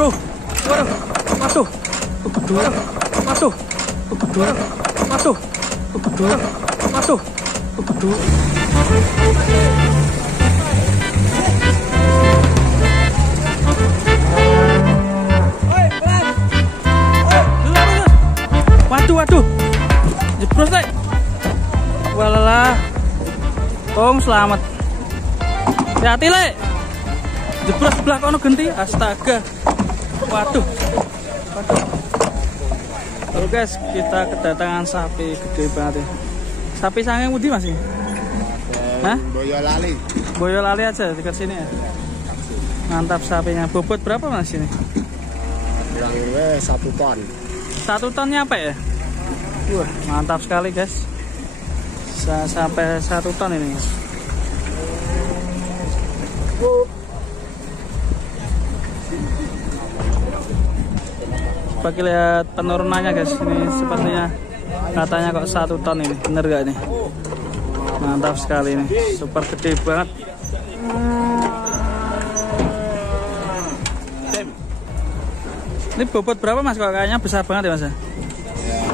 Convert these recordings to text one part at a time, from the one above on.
bro. Waduh, masuk. Waduh, masuk. Waduh, masuk. Waduh, masuk. Waduh. Waduh, jeblos nek. Walalah. Tong selamat. Hati-hati lek. Jeblos sebelah kono genti. Astaga. Waduh. Oke guys, kita kedatangan sapi gede banget ya. Sapi sange mudi masih? Hah? Boyolali. Boyolali aja dekat sini ya. Mantap sapinya. Bobot berapa mas ini? Kurang lebih 1 ton. 1 tonnya apa ya? Wah, mantap sekali guys. Bisa sampai 1 ton ini. Bagi lihat penurunannya guys, ini sepertinya katanya kok 1 ton ini, bener gak nih? Mantap sekali nih, super gede banget. Ini bobot berapa mas? Kok kayaknya besar banget ya mas? Ya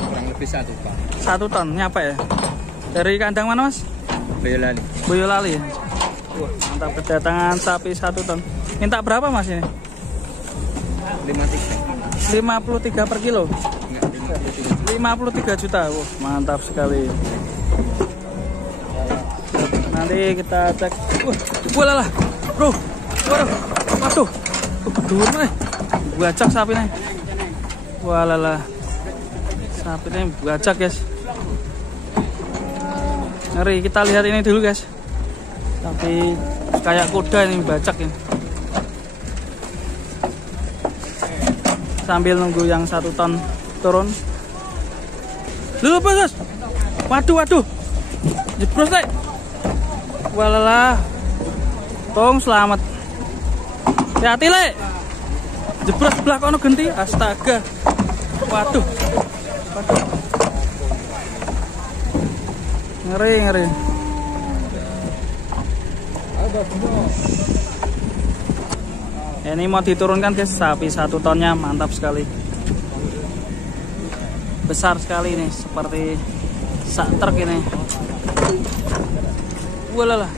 kurang lebih 1 ton. 1 ton, nyapa ya? Dari kandang mana mas? Boyolali. Boyolali ya? Wah, mantap, kedatangan sapi 1 ton. Minta berapa mas ini? 53 per kilo. 53 juta. Wah, mantap sekali. Nanti kita cek. Wah, bro. Waduh, masuk. Kebeduan nih. Buacak sapi nih. Walalah. Sapi ini buacak guys. Ngeri, kita lihat ini dulu guys. Tapi kayak kuda ini bacak ini. Sambil nunggu yang 1 ton turun. Dulu bos. Waduh. Jeblos nek. Walalah. Tong selamat. Hati-hati lek. Jeblos sebelah kono genti. Astaga. Waduh. Ngeri. Ini mau diturunkan guys, sapi 1 tonnya mantap sekali. Besar sekali ini, seperti sak truk ini. Walalah,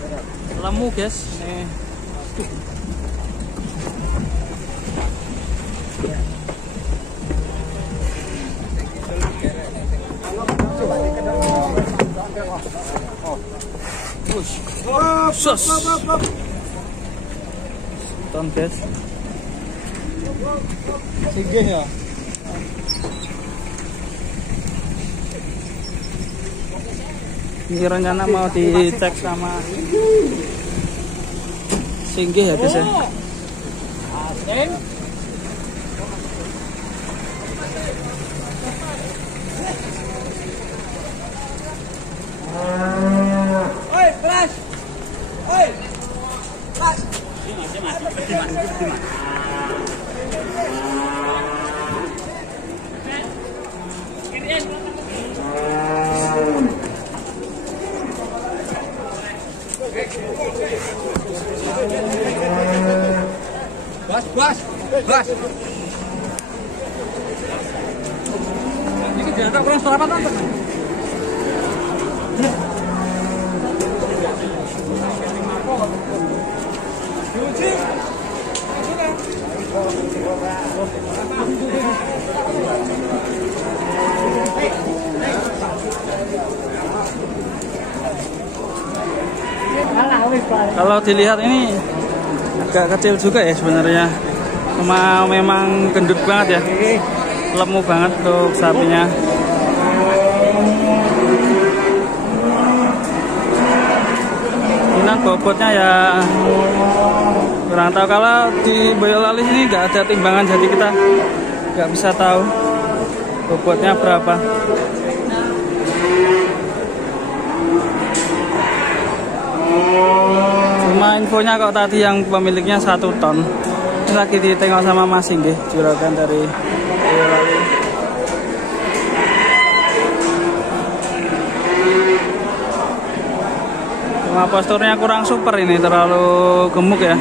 lemu guys. Ini. Sus. Ton guys. Singgih ya. Ini rencana mau dicek sama singgih ya guys ya. Oi, Pras. Oi. Pras. Bas. Ini diantar kurang serapan apa? Kalau dilihat ini agak kecil juga ya sebenarnya. Cuma memang gendut banget ya. Lemu banget untuk sapinya. Ini bobotnya ya kurang tahu, kalau di Boyolali ini nggak ada timbangan, jadi kita nggak bisa tahu bobotnya berapa. Cuma infonya kok tadi yang pemiliknya 1 ton. Ini lagi ditengok sama Mas Singgih, juragan dari Boyolali. Cuma posturnya kurang super ini, terlalu gemuk ya.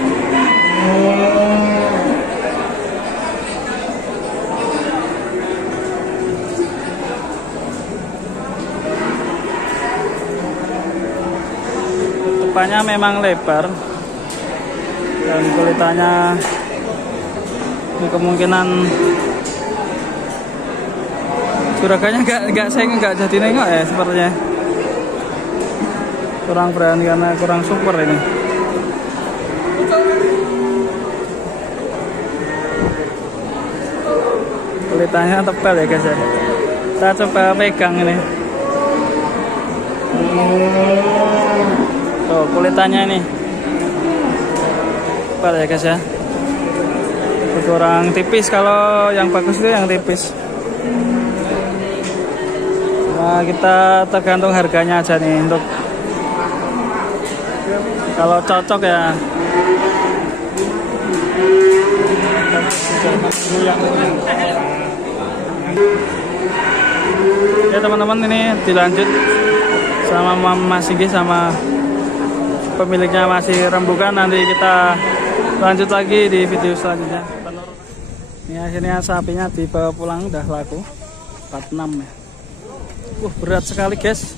depannya memang lebar dan kulitannya ini kemungkinan juraganya nggak jadi nengok ya sepertinya. Kurang berani karena kurang super ini. Kulitannya tebal ya guys ya. Kita coba pegang ini. Tuh kulitannya ini tebal ya guys ya. Kurang tipis, kalau yang bagus itu yang tipis. Nah, kita tergantung harganya aja nih untuk kalau cocok ya. Ya teman-teman, ini dilanjut sama Mas Sigi sama pemiliknya masih rembukan. Nanti kita lanjut lagi di video selanjutnya. Ini akhirnya sapinya dibawa pulang, udah laku 46 ya. Berat sekali guys.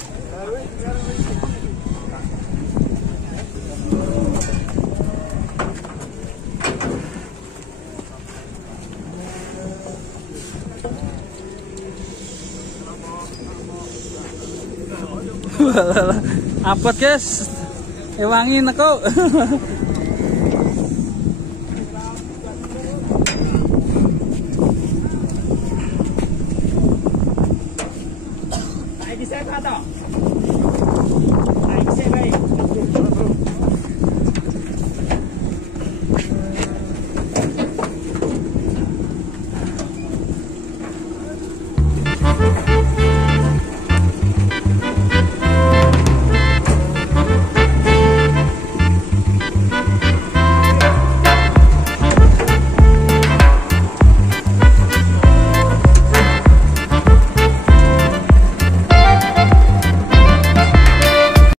Apot guys, ewangi neko.